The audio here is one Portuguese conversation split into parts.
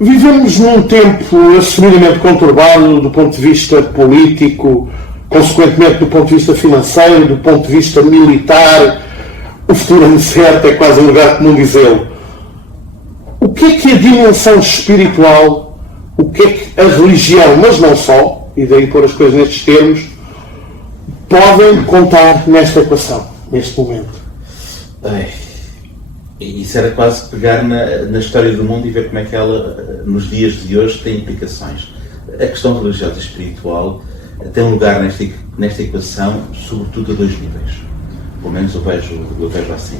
Vivemos num tempo assumidamente conturbado do ponto de vista político, consequentemente do ponto de vista financeiro, do ponto de vista militar. O futuro é incerto, é quase um lugar comum dizê-lo. O que é que a dimensão espiritual, o que é que a religião, mas não só, e daí pôr as coisas nestes termos, podem contar nesta equação, neste momento? Isso era quase pegar na história do mundo e ver como é que ela, nos dias de hoje, tem implicações. A questão religiosa e espiritual tem lugar nesta equação, sobretudo a dois níveis. Pelo menos eu vejo assim.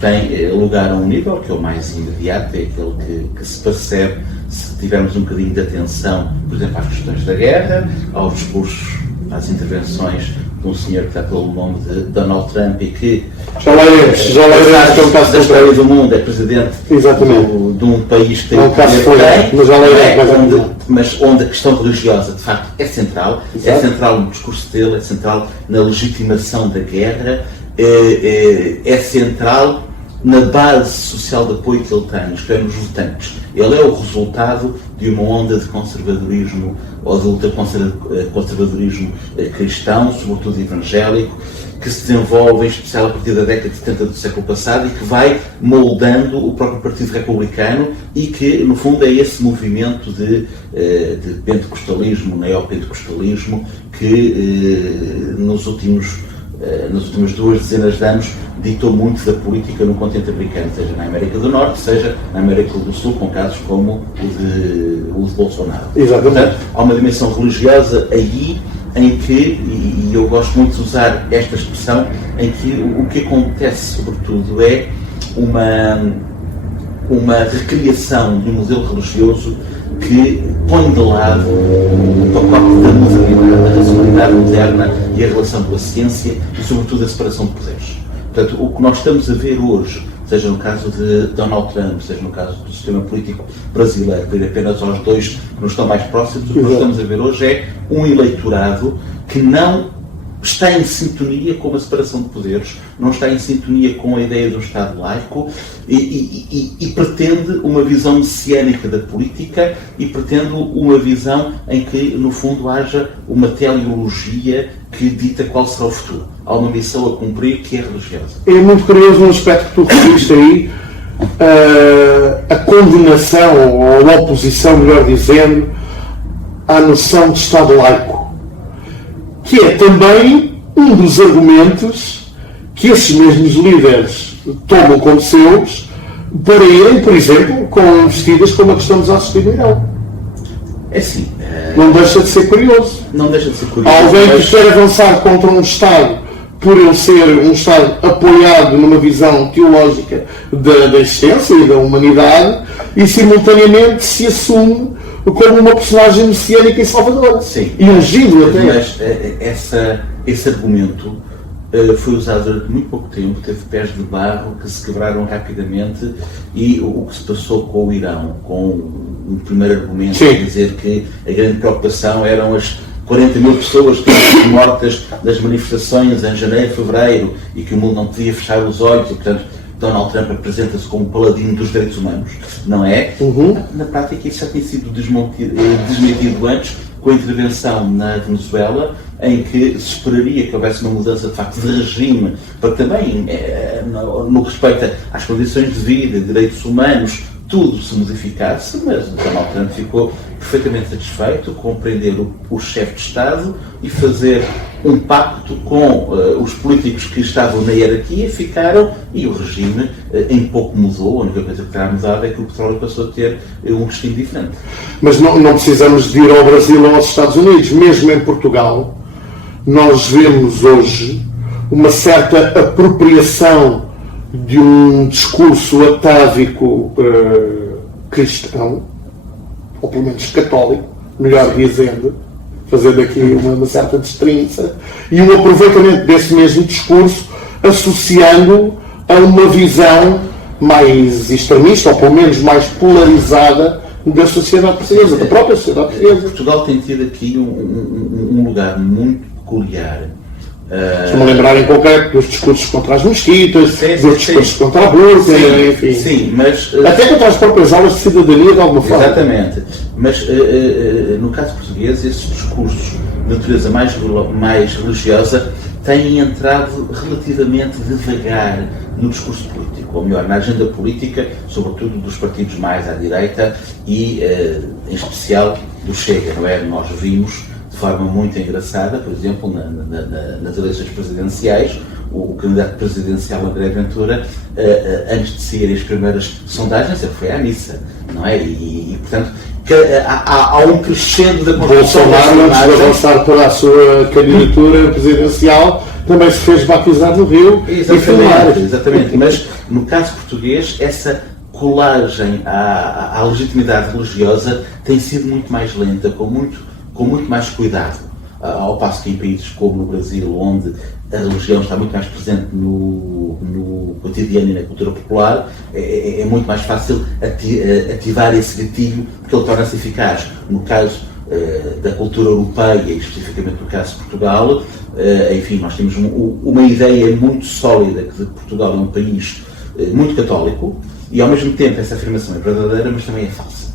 Tem lugar a um nível, que é o mais imediato, é aquele que se percebe se tivermos um bocadinho de atenção, por exemplo, às questões da guerra, aos discursos, às intervenções de um senhor que está pelo nome de Donald Trump e que já lá iremos que é um caso da história do mundo, é presidente de um país que tem um caso mas onde a questão religiosa de facto é central. Exato. É central no discurso dele, é central na legitimação da guerra, é central na base social de apoio que ele tem, isto é, nos votantes. Ele é o resultado de uma onda de conservadorismo ou de ultraconservadorismo cristão, sobretudo evangélico, que se desenvolve em especial a partir da década de 70 do século passado e que vai moldando o próprio Partido Republicano e que, no fundo, é esse movimento de pentecostalismo, neopentecostalismo, que nas últimas 2 dezenas de anos ditou muito da política no continente americano, seja na América do Norte, seja na América do Sul, com casos como o de Bolsonaro. Exatamente. Portanto, há uma dimensão religiosa aí em que, e eu gosto muito de usar esta expressão, em que o que acontece, sobretudo, é uma recriação de um modelo religioso que põe de lado o pacote da modernidade, da racionalidade moderna e a relação com a ciência e, sobretudo, a separação de poderes. Portanto, o que nós estamos a ver hoje, seja no caso de Donald Trump, seja no caso do sistema político brasileiro, para ir apenas aos dois que nos estão mais próximos, o que nós estamos a ver hoje é um eleitorado que não está em sintonia com a separação de poderes, não está em sintonia com a ideia de um Estado laico e pretende uma visão messiânica da política e pretende uma visão em que, no fundo, haja uma teleologia que dita qual será o futuro. Há uma missão a cumprir que é religiosa. É muito curioso um aspecto que tu referiste aí, a condenação, ou a oposição, melhor dizendo, à noção de Estado laico, que é também um dos argumentos que esses mesmos líderes tomam como seus para irem, por exemplo, com investidas como a que estamos a assistir no Irão. É assim. Não deixa de ser curioso. Não deixa de ser curioso. Alguém que quer avançar contra um Estado, por ele ser um Estado apoiado numa visão teológica da existência e da humanidade, e simultaneamente se assume como uma personagem messiânica e salvadora. Sim. E ungido até. Mas esse argumento foi usado durante muito pouco tempo, teve pés de barro que se quebraram rapidamente, e o que se passou com o Irão, com o primeiro argumento, quer dizer que a grande preocupação eram as 40 mil pessoas que foram mortas das manifestações em janeiro e fevereiro e que o mundo não podia fechar os olhos e, portanto, Donald Trump apresenta-se como paladino dos direitos humanos, não é? Na prática isso já tinha sido desmentido antes, com a intervenção na Venezuela, em que se esperaria que houvesse uma mudança de facto de regime, para que também, no que respeita às condições de vida, direitos humanos, tudo se modificasse, mas Donald Trump ficou perfeitamente satisfeito, compreender o chefe de Estado e fazer um pacto com os políticos que estavam na hierarquia, ficaram, e o regime em pouco mudou. A única coisa que terá mudado é que o petróleo passou a ter um destino diferente. Mas não precisamos de ir ao Brasil ou aos Estados Unidos. Mesmo em Portugal, nós vemos hoje uma certa apropriação de um discurso atávico cristão, ou pelo menos católico, melhor dizendo, fazendo aqui uma certa destrinça, e um aproveitamento desse mesmo discurso, associando a uma visão mais extremista, ou pelo menos mais polarizada, da sociedade portuguesa, da própria sociedade portuguesa. Portugal tem tido aqui um lugar muito peculiar, Estou-me a lembrar em concreto dos discursos contra as mesquitas, dos discursos contra a aborto, enfim. Sim, mas... Até contra as próprias aulas de cidadania, de alguma forma. Exatamente. Mas, no caso português, esses discursos de natureza mais religiosa têm entrado relativamente devagar no discurso político, ou melhor, na agenda política, sobretudo dos partidos mais à direita e, em especial, do Chega, não é? Nós vimos de forma muito engraçada, por exemplo, nas eleições presidenciais, o candidato presidencial André Ventura, antes de saírem as primeiras sondagens, ele foi à missa, não é? E portanto, há um crescendo da construção Bolsonaro, antes de avançar para a sua candidatura presidencial, também se fez batizar no Rio. Exatamente. Mas, no caso português, essa colagem à legitimidade religiosa tem sido muito mais lenta, com muito mais cuidado. Ao passo que em países como no Brasil, onde a religião está muito mais presente no cotidiano e na cultura popular, é muito mais fácil ativar esse gatilho, porque ele torna-se eficaz. No caso da cultura europeia, e especificamente no caso de Portugal, enfim, nós temos uma ideia muito sólida que Portugal é um país muito católico, e ao mesmo tempo essa afirmação é verdadeira, mas também é falsa.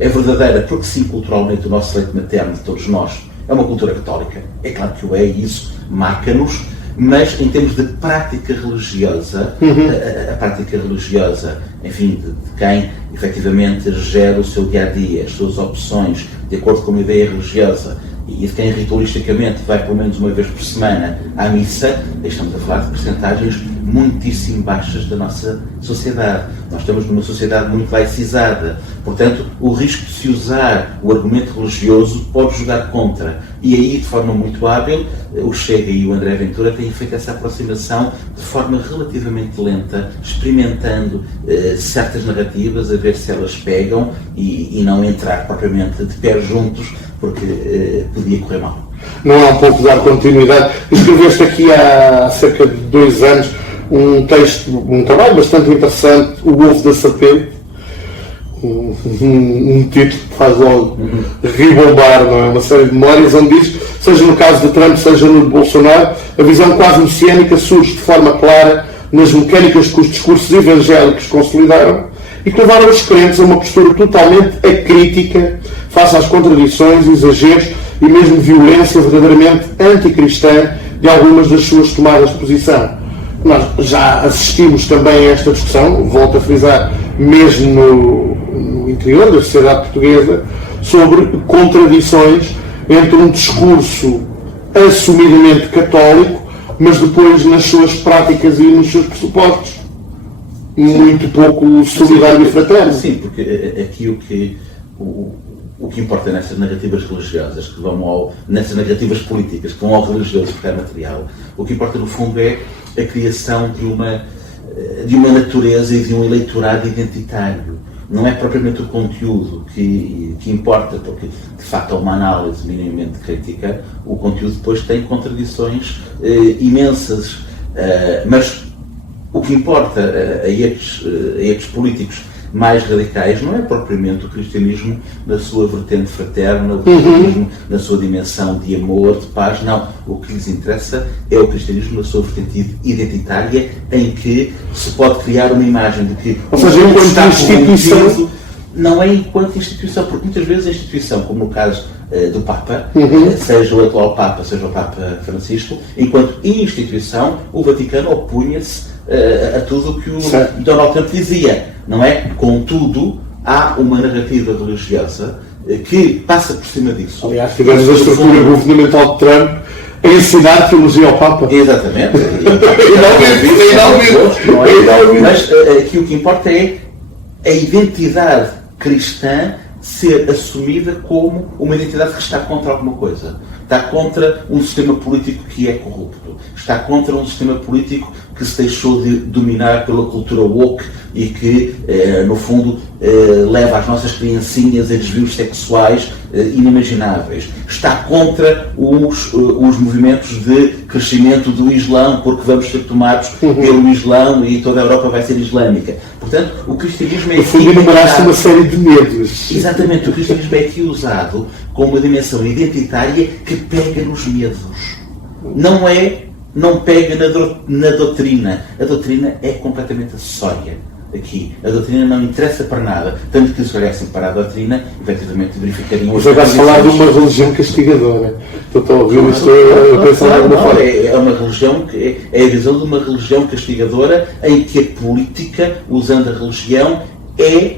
É verdadeira porque sim, culturalmente, o nosso leite materno de todos nós é uma cultura católica. É claro que o é, e isso marca-nos, mas em termos de prática religiosa, a prática religiosa, enfim, de quem efetivamente gera o seu dia-a-dia, as suas opções, de acordo com uma ideia religiosa, e de quem ritualisticamente vai pelo menos uma vez por semana à missa, estamos a falar de percentagens muitíssimo baixas da nossa sociedade. Nós estamos numa sociedade muito laicizada, portanto, o risco de se usar o argumento religioso pode jogar contra. E aí, de forma muito hábil, o Chega e o André Ventura têm feito essa aproximação de forma relativamente lenta, experimentando certas narrativas, a ver se elas pegam e não entrar propriamente de pé juntos, porque podia correr mal. Não há um pouco de dar continuidade. Escreveste aqui há cerca de 2 anos um texto, um trabalho bastante interessante, O Ovo da Serpente, um título que faz logo ribombar, não é? Uma série de memórias onde diz, seja no caso de Trump, seja no de Bolsonaro, a visão quase messiânica surge de forma clara nas mecânicas que os discursos evangélicos consolidaram e que levaram os crentes a uma postura totalmente acrítica face às contradições, exageros e mesmo violência verdadeiramente anticristã de algumas das suas tomadas de posição. Nós já assistimos também a esta discussão, volto a frisar, mesmo no interior da sociedade portuguesa, sobre contradições entre um discurso assumidamente católico, mas depois nas suas práticas e nos seus pressupostos muito pouco solidário e fraterno. Sim, porque aqui o que importa nessas narrativas religiosas, nessas narrativas políticas que vão ao religioso porque é material, o que importa no fundo é a criação de uma natureza e de um eleitorado identitário. Não é propriamente o conteúdo que importa, porque de facto há uma análise minimamente crítica, o conteúdo depois tem contradições imensas, mas o que importa a estes políticos mais radicais não é propriamente o cristianismo na sua vertente fraterna, o cristianismo na sua dimensão de amor, de paz, não. O que lhes interessa é o cristianismo na sua vertente identitária, em que se pode criar uma imagem de que... Ou seja, enquanto instituição... Não é enquanto instituição, porque muitas vezes a instituição, como no caso do Papa, seja o atual Papa, seja o Papa Francisco, enquanto instituição, o Vaticano opunha-se a tudo o que o Donald Trump dizia, não é? Contudo, há uma narrativa religiosa que passa por cima disso. Aliás, tivemos a estrutura governamental de Trump a ensinar teologia ao Papa. Exatamente. Mas aqui o que importa é a identidade cristã ser assumida como uma identidade que está contra alguma coisa. Está contra um sistema político que é corrupto. Está contra um sistema político que se deixou de dominar pela cultura woke e que, no fundo, leva as nossas criancinhas a desvios sexuais inimagináveis. Está contra os movimentos de crescimento do Islão, porque vamos ser tomados pelo Islão e toda a Europa vai ser islâmica. Portanto, o cristianismo é... No fundo, enumeraste uma série de medos. Exatamente, o cristianismo é aqui usado com uma dimensão identitária que pega nos medos. Não é não pega na doutrina. A doutrina é completamente acessória aqui. A doutrina não interessa para nada. Tanto que se olhassem para a doutrina, efetivamente verificariam... Mas vai falar de uma religião castigadora. Estou a ouvir isto a pensar de alguma forma. É uma religião, é a visão de uma religião castigadora em que a política, usando a religião, é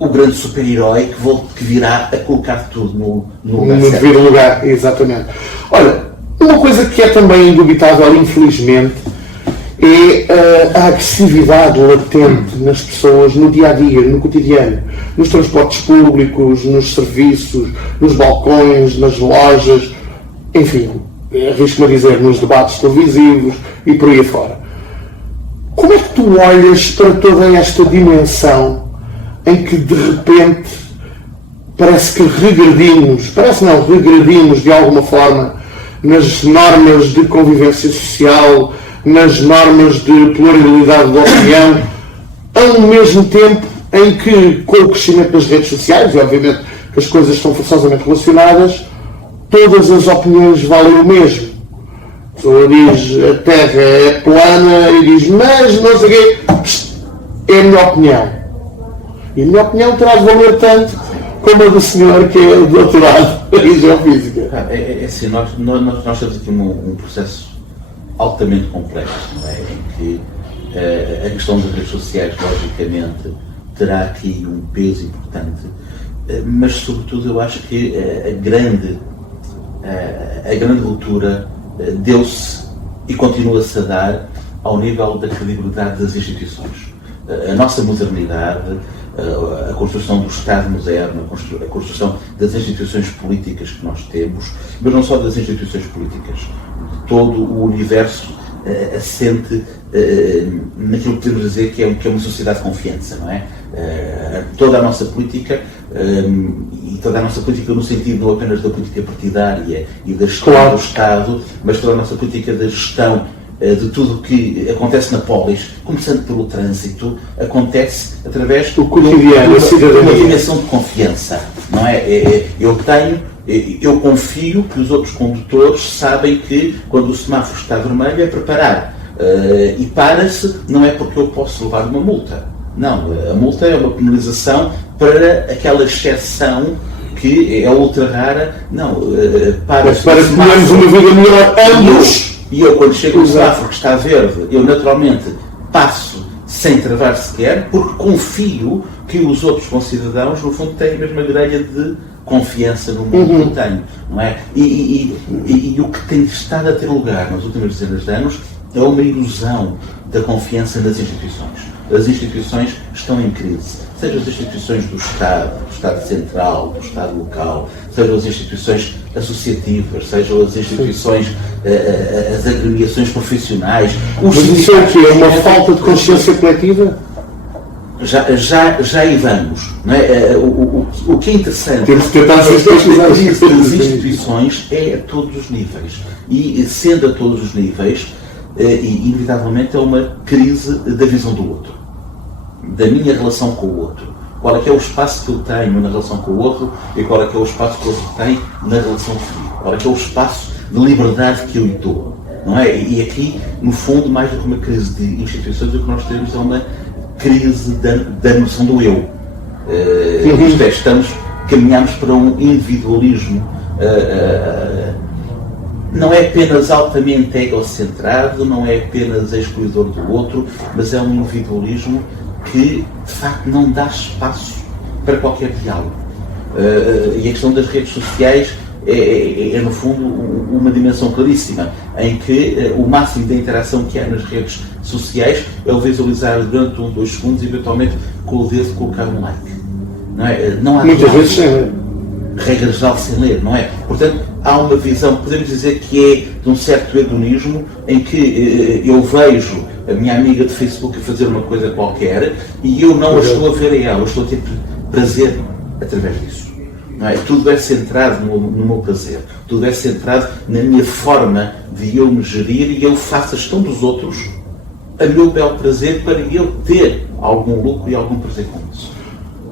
o grande super-herói que virá a colocar tudo no lugar certo. No devido lugar, exatamente. Olha, uma coisa que é também indubitável, infelizmente, é a agressividade latente nas pessoas no dia-a-dia, no cotidiano, nos transportes públicos, nos serviços, nos balcões, nas lojas, enfim, arrisco-me a dizer, nos debates televisivos e por aí fora. Como é que tu olhas para toda esta dimensão em que de repente parece que regredimos de alguma forma nas normas de convivência social, nas normas de pluralidade de opinião, ao mesmo tempo em que, com o crescimento das redes sociais, e obviamente que as coisas estão forçosamente relacionadas, todas as opiniões valem o mesmo. A pessoa diz a Terra é plana e diz, mas não sei o quê, é a minha opinião. E a minha opinião terá de valer tanto como a do senhor que é doutorado em Geofísica. É assim, nós temos aqui um processo altamente complexo, não é? Em que a questão das redes sociais, logicamente, terá aqui um peso importante, mas, sobretudo, eu acho que a grande ruptura deu-se e continua-se a dar ao nível da credibilidade das instituições. A nossa modernidade, a construção do Estado moderno, a construção das instituições políticas que nós temos, mas não só das instituições políticas, de todo o universo assente naquilo que podemos dizer que é uma sociedade de confiança, não é? Toda a nossa política, e toda a nossa política no sentido não apenas da política partidária e da gestão do Estado, mas toda a nossa política da gestão de tudo o que acontece na polis, começando pelo trânsito, acontece através do cotidiano, de uma dimensão de confiança, não é? Eu confio que os outros condutores sabem que quando o semáforo está vermelho é para parar, e para-se não é porque eu posso levar uma multa. Não, a multa é uma penalização para aquela exceção que é ultra rara. Não, para que tenhamos uma vida melhor ambos. E eu, quando chego no semáforo que está verde, eu naturalmente passo sem travar sequer, porque confio que os outros concidadãos, no fundo, têm a mesma grelha de confiança no mundo que eu tenho, não é? E o que tem estado a ter lugar nas últimas dezenas de anos é uma ilusão da confiança nas instituições. As instituições estão em crise, sejam as instituições do Estado Central, do Estado local, sejam as instituições associativas, sejam as instituições, as agremiações profissionais. Mas isso é o quê? É uma falta de consciência coletiva? Já aí vamos. Não é? O que é interessante temos que tentar das instituições é a todos os níveis. E sendo a todos os níveis, e inevitavelmente é uma crise da visão do outro, da minha relação com o outro. Qual é que é o espaço que eu tenho na relação com o outro e qual é que é o espaço que o outro tem na relação comigo. Qual é que é o espaço de liberdade que eu lhe dou. Não é? E aqui, no fundo, mais do que uma crise de instituições, o que nós temos é uma crise da noção do eu. Isto é, caminhamos para um individualismo não é apenas altamente egocentrado, não é apenas excluidor do outro, mas é um individualismo que, de facto, não dá espaço para qualquer diálogo. E a questão das redes sociais é, no fundo, uma dimensão claríssima, em que o máximo da interação que há nas redes sociais é o visualizar durante 2 segundos e, eventualmente, com o dedo colocar um like. Não é? Não há muitas vezes sem ler. Regra geral sem ler, não é? Portanto, há uma visão, podemos dizer que é de um certo hedonismo, em que eu vejo a minha amiga de Facebook a fazer uma coisa qualquer e eu não a estou a ver a ela, eu estou a ter prazer através disso. Não é? Tudo é centrado no meu prazer, tudo é centrado na minha forma de eu me gerir e eu faço a gestão dos outros a meu belo prazer para eu ter algum lucro e algum prazer com isso.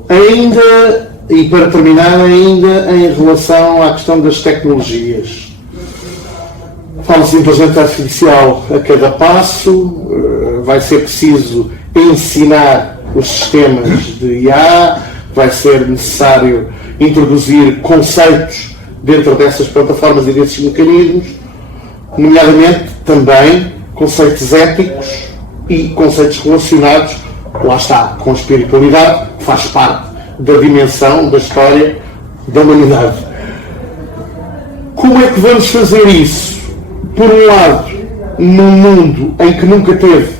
Ainda, e para terminar, ainda em relação à questão das tecnologias. Fala-se de inteligência artificial a cada passo, vai ser preciso ensinar os sistemas de IA, vai ser necessário introduzir conceitos dentro dessas plataformas e desses mecanismos, nomeadamente também conceitos éticos e conceitos relacionados, lá está, com a espiritualidade, que faz parte da dimensão da história da humanidade. Como é que vamos fazer isso? Por um lado, num mundo em que nunca teve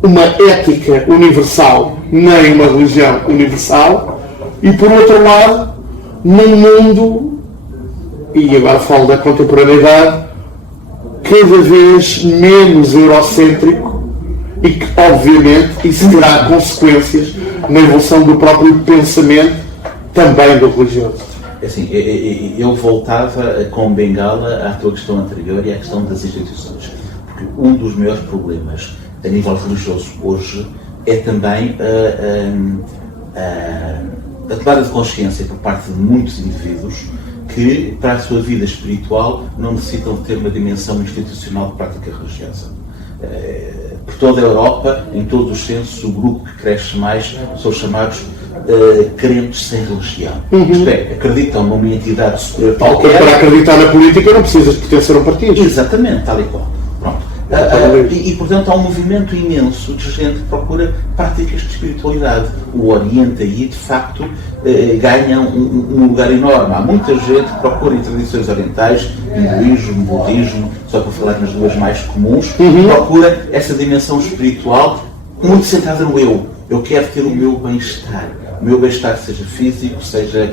uma ética universal, nem uma religião universal, e por outro lado, num mundo, e agora falo da contemporaneidade, cada vez menos eurocêntrico e que, obviamente, isso terá consequências na evolução do próprio pensamento, também do religioso. Assim, eu voltava com bengala à tua questão anterior e à questão das instituições. Porque um dos maiores problemas a nível religioso hoje é também a tomada de consciência por parte de muitos indivíduos que, para a sua vida espiritual, não necessitam de ter uma dimensão institucional de prática religiosa. Por toda a Europa, em todos os censos, o grupo que cresce mais são os chamados crentes sem religião. Isto é, acreditam numa entidade superior qualquer. Para acreditar na política não precisas pertencer a um partido. Exatamente, tal e qual. Pronto. E, portanto, há um movimento imenso de gente que procura práticas de espiritualidade. O Oriente aí, de facto, ganha um lugar enorme. Há muita gente que procura em tradições orientais, hinduísmo, budismo, só para falar nas duas mais comuns, procura essa dimensão espiritual muito centrada no eu. Eu quero ter o meu bem-estar. O meu bem-estar, seja físico, seja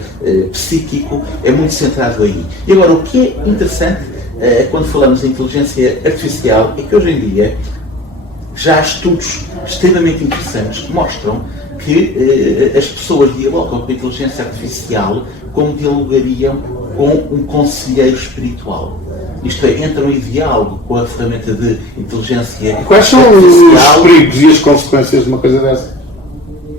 psíquico, é muito centrado aí. E agora, o que é interessante quando falamos em inteligência artificial é que hoje em dia já há estudos extremamente interessantes que mostram que as pessoas dialogam com a inteligência artificial como dialogariam com um conselheiro espiritual. Isto é, entram em diálogo com a ferramenta de inteligência artificial. Quais são os perigos e as consequências de uma coisa dessa?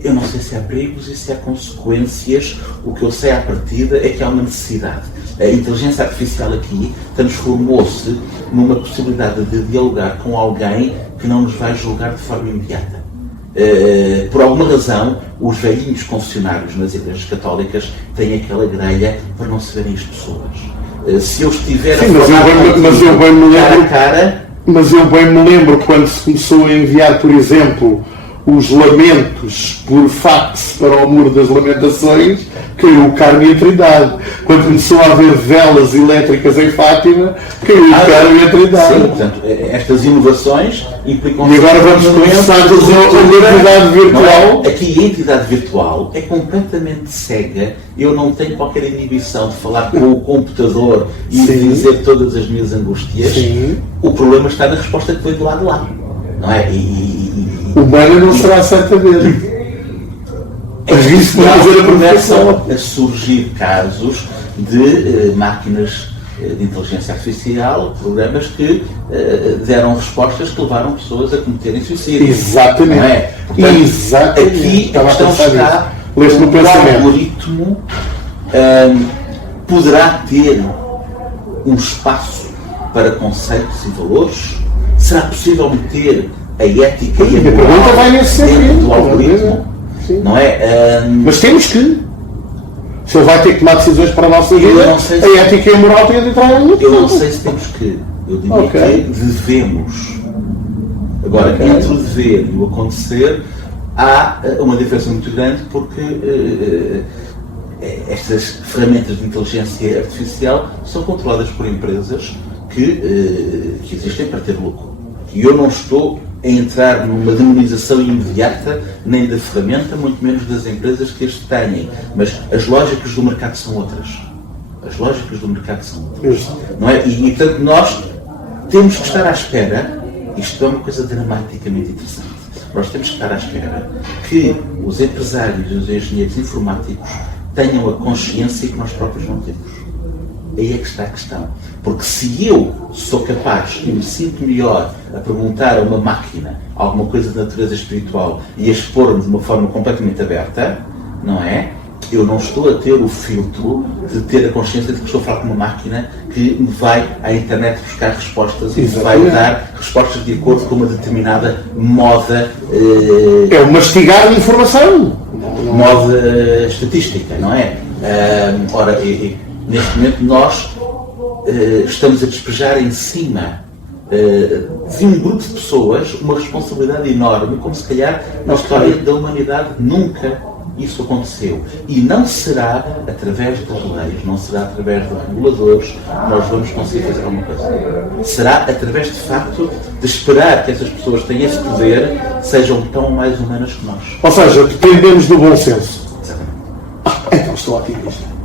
Eu não sei se há perigos e se há consequências. O que eu sei à partida é que há uma necessidade. A inteligência artificial aqui transformou-se numa possibilidade de dialogar com alguém que não nos vai julgar de forma imediata. Por alguma razão, os velhinhos confessionários nas igrejas católicas têm aquela grelha para não se verem as pessoas. Se eu estiver a falar cara a cara... Mas eu bem me lembro quando se começou a enviar, por exemplo, os lamentos por fax para o Muro das Lamentações, caiu o Carmo e a Trindade. Quando começou a haver velas elétricas em Fátima, caiu o Carmo e a Trindade. Sim, portanto, estas inovações implicam... E agora vamos começar a entidade virtual. Aqui a entidade virtual é completamente cega. Eu não tenho qualquer inibição de falar com o computador e de dizer todas as minhas angústias. Sim. O problema está na resposta que veio do lado de lá. Não é? Humana não será certa dele. Começam a surgir casos de máquinas de inteligência artificial, programas que deram respostas que levaram pessoas a cometerem suicídio. Exatamente. Não é? Portanto, exatamente. Aqui a questão está, o algoritmo poderá ter um espaço para conceitos e valores? Será possível meter a ética e a moral dentro do algoritmo? Não é? Mas temos que. Se ele vai ter que tomar decisões para a nossa vida, a ética e a moral têm de entrar no. Eu não sei se temos que. Eu diria que devemos. Agora, entre o dever e o acontecer, há uma diferença muito grande, porque estas ferramentas de inteligência artificial são controladas por empresas que existem para ter lucro. E eu não estou a entrar numa demonização imediata nem da ferramenta, muito menos das empresas que as têm. Mas as lógicas do mercado são outras. As lógicas do mercado são outras. Não é? E, portanto, nós temos que estar à espera. Isto é uma coisa dramaticamente interessante. Nós temos que estar à espera que os empresários e os engenheiros informáticos tenham a consciência que nós próprios não temos. Aí é que está a questão. Porque se eu sou capaz e me sinto melhor a perguntar a uma máquina alguma coisa de natureza espiritual e a expor-me de uma forma completamente aberta, não é? eu não estou a ter o filtro de ter a consciência de que estou a falar com uma máquina que me vai à internet buscar respostas e me vai dar respostas de acordo com uma determinada moda. É o mastigar de informação. Moda estatística, não é? Ora, neste momento nós estamos a despejar em cima de um grupo de pessoas uma responsabilidade enorme, como se calhar na história da humanidade nunca isso aconteceu. E não será através de leis, não será através de reguladores que nós vamos conseguir fazer alguma coisa. Será através de facto de esperar que essas pessoas que têm esse poder sejam tão mais humanas que nós. Ou seja, dependemos do bom senso. Exatamente. Então estou otimista.